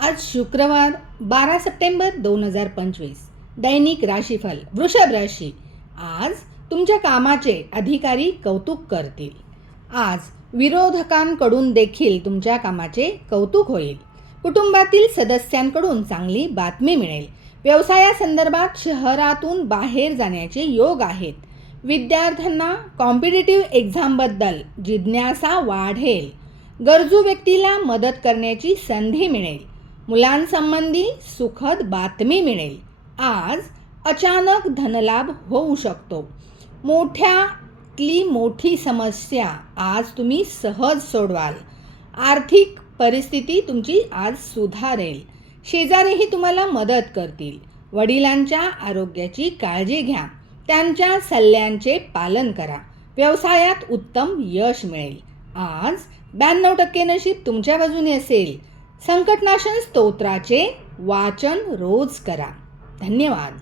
आज शुक्रवार 12 सप्टेंबर 2025. दैनिक राशीफल वृषभ राशी. आज तुमच्या कामाचे अधिकारी कौतुक करतील. आज विरोधकांकडून देखील तुमच्या कामाचे कौतुक होईल. कुटुंबातील सदस्यांकडून चांगली बातमी मिळेल. व्यवसायासंदर्भात शहरातून बाहेर जाण्याचे योग आहेत. विद्यार्थ्यांना कॉम्पिटिटिव्ह एक्झामबद्दल जिज्ञासा वाढेल. गरजू व्यक्तीला मदत करण्याची संधी मिळेल. मुलांसंबंधी सुखद बातमी मिळेल. आज अचानक धनलाभ होऊ शकतो. मोठ्यातली मोठी समस्या आज तुम्ही सहज सोडवाल. आर्थिक परिस्थिती तुमची आज सुधारेल. शेजारीही तुम्हाला मदत करतील. वडिलांच्या आरोग्याची काळजी घ्या. त्यांच्या सल्ल्यांचे पालन करा. व्यवसायात उत्तम यश मिळेल. आज 92% नशीब तुमच्या बाजूने असेल. संकटनाशन स्तोत्राचे वाचन रोज करा. धन्यवाद.